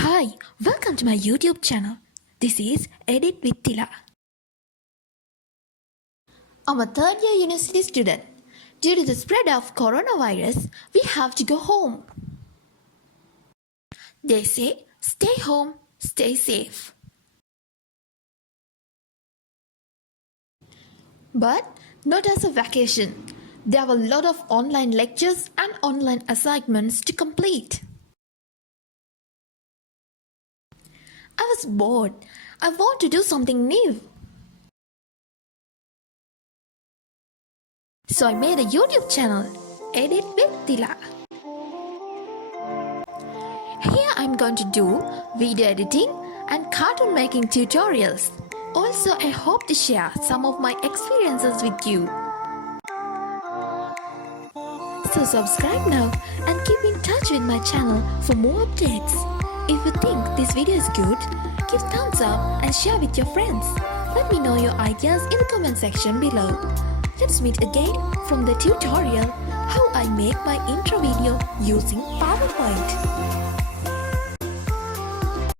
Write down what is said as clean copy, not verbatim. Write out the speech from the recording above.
Hi, welcome to my YouTube channel. This is Edit with Thila. I'm a third year university student. Due to the spread of coronavirus, we have to go home. They say, stay home, stay safe. But not as a vacation. There are a lot of online lectures and online assignments to complete. I was bored. I want to do something new. So I made a YouTube channel, Edit with Thila. Here I'm going to do video editing and cartoon making tutorials. Also, I hope to share some of my experiences with you. So subscribe now and keep in touch with my channel for more updates. If you think this video is good, give thumbs up and share with your friends. Let me know your ideas in the comment section below. Let's meet again from the tutorial how I make my intro video using PowerPoint.